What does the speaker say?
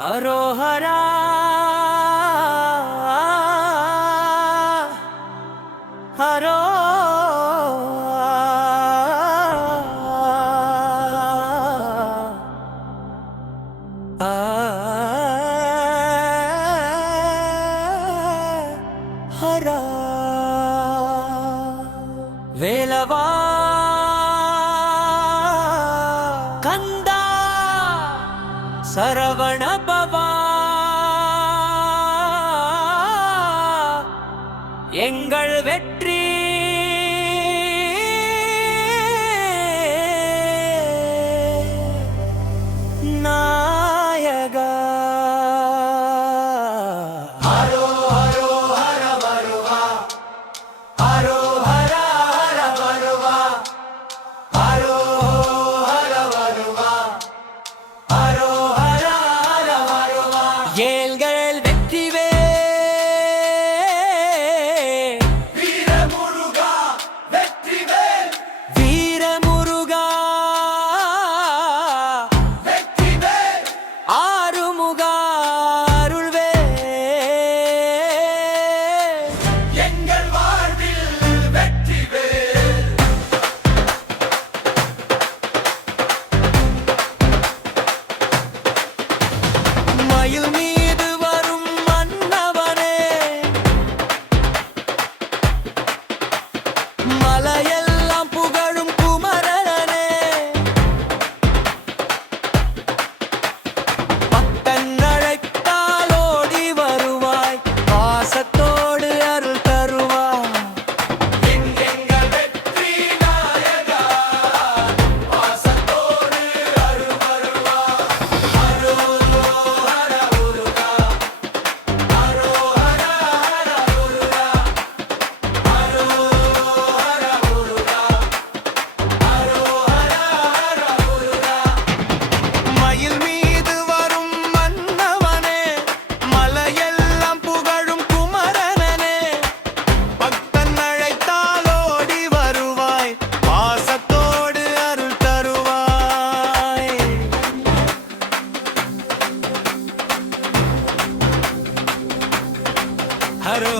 அரோஹரா ஹரோ ஹரா வேலவா கந்தா சரவண பவா எங்கள் வெற்றி நாயகா ஹரோ ஹரோ ஹர வருவா ஹரோ ஹர ஹர வருவா ஹரோ ஹர வருவா ஹரோ ஹர ஹர வருவா ஏழ்கள் வெற்றிவே வீரமுருகா வெற்றிவேல் வீரமுருகா வெற்றிவேல் ஆறுமுகா அருள்வேல் எங்கள் வாழ்வில் வெற்றிவேல் மயில் மீது வரும் மன்னவனே மலையெல்லாம் புகழும் குமரனே பக்தன் அழைத்தால் ஓடி வருவாய் பாசத்தோடு அருள் தருவாய் எங்கள் வெற்றி நாயகா பாசத்தோடு அருள் வருவாய் ஹரோ ஹர முருகா ஹரோ ஹர ஹர முருகா ஹரோ ஹர முருகா ஹரோ ஹர ஹர முருகா மயில் மீது வரும் மன்னவனே மலையெல்லாம் புகழும் குமரனே பக்தன் அழைத்தால் ஓடி வருவாய் பாசத்தோடு அருள் தருவாய் ஹரோ